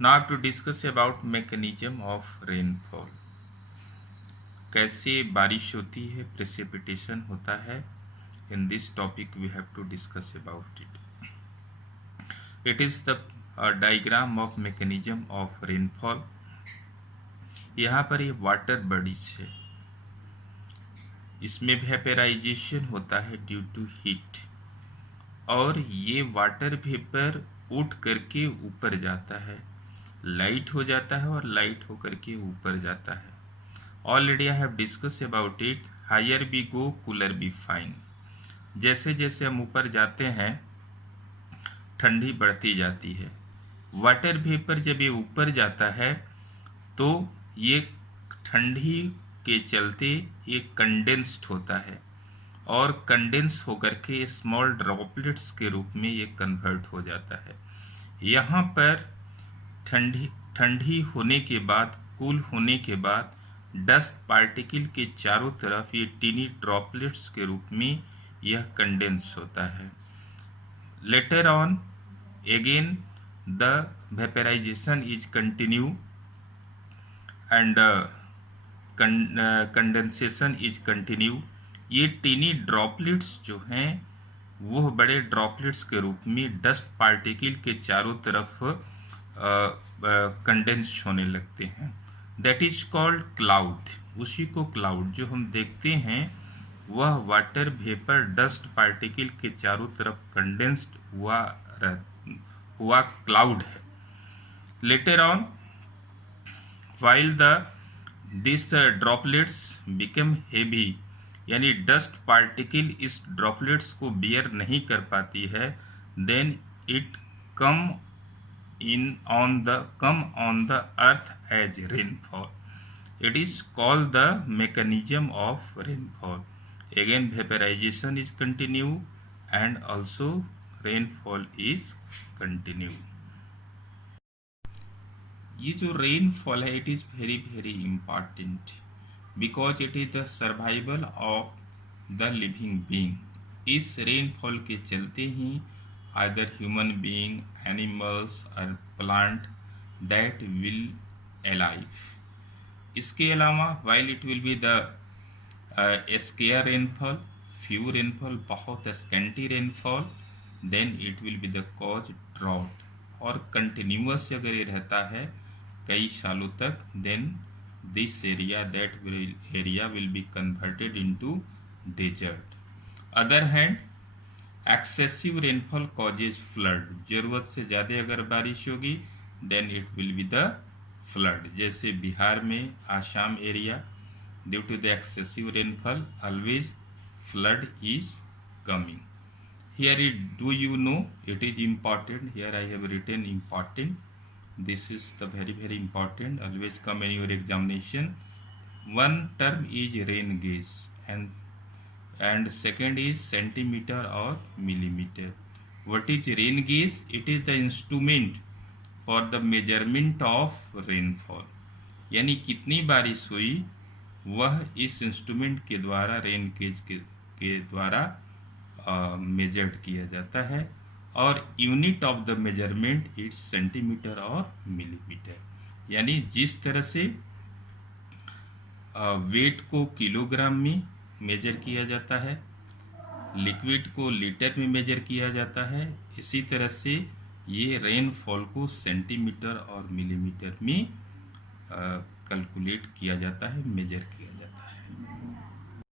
Now I have to discuss about mechanism of rainfall. कैसे बारिश होती है, precipitation होता है. In this topic we have to discuss about it. It is the diagram of mechanism of rainfall. यहाँ पर ये वाटर बॉडीज है, इसमें वेपराइजेशन होता है ड्यू टू हीट, और ये वाटर वेपर उठ करके ऊपर जाता है, लाइट हो जाता है और लाइट होकर के ऊपर जाता है. Already I have discuss about it. Higher be go cooler be fine. जैसे जैसे हम ऊपर जाते हैं ठंडी बढ़ती जाती है. वाटर वेपर जब ये ऊपर जाता है तो ये ठंडी के चलते ये कंडेंस्ड होता है, और कंडेंस होकर के स्मॉल ड्रॉपलेट्स के रूप में ये कन्वर्ट हो जाता है. यहाँ पर ठंडी होने के बाद, कूल होने के बाद डस्ट पार्टिकल के चारों तरफ ये टीनी ड्रॉपलेट्स के रूप में यह कंडेंस होता है. Later on again the vaporisation is continue and condensation is continue. ये टीनी ड्रॉपलेट्स जो हैं वो बड़े ड्रॉपलेट्स के रूप में डस्ट पार्टिकल के चारों तरफ कंडेंस होने लगते हैं. That is called cloud. उसी को क्लाउड जो हम देखते हैं वह वाटर वेपर डस्ट पार्टिकल के चारों तरफ कंडेंस्ड हुआ क्लाउड है. Later on while these droplets become heavy, यानी डस्ट पार्टिकल इस ड्रॉपलेट्स को बियर नहीं कर पाती है, then it come on the earth as rainfall. It is called the mechanism of rainfall. Again vaporization is continue and also rainfall is continue. ये जो rainfall है it is very very important because it is the survival of the living being. इस rainfall के चलते ही either human being, animals और plant that will alive. इसके अलावा while it will be the scarce rainfall, few rainfall, बहुत scanty rainfall, then it will be the cause drought. और continuous अगर ये रहता है कई सालों तक, then this area will be converted into desert. Other hand excessive rainfall causes flood. ज़रूरत से ज़्यादा अगर बारिश होगी then it will be the flood. जैसे बिहार में Assam area, due to the excessive rainfall always flood is coming. Here do you know it is important. Here I have written important. This is the very very important, always come in your examination. One term is rain gauge and second is centimeter or millimeter. What is rain gauge? It is the instrument for the measurement of rainfall. यानी कितनी बारिश हुई वह इस instrument के द्वारा, rain gauge के द्वारा मेजर्ड किया जाता है. और unit of the measurement it's centimetre और मिलीमीटर. यानी जिस तरह से वेट को किलोग्राम में मेजर किया जाता है, लिक्विड को लीटर में मेजर किया जाता है, इसी तरह से ये रेनफॉल को सेंटीमीटर और मिलीमीटर में कैलकुलेट किया जाता है, मेजर किया जाता है.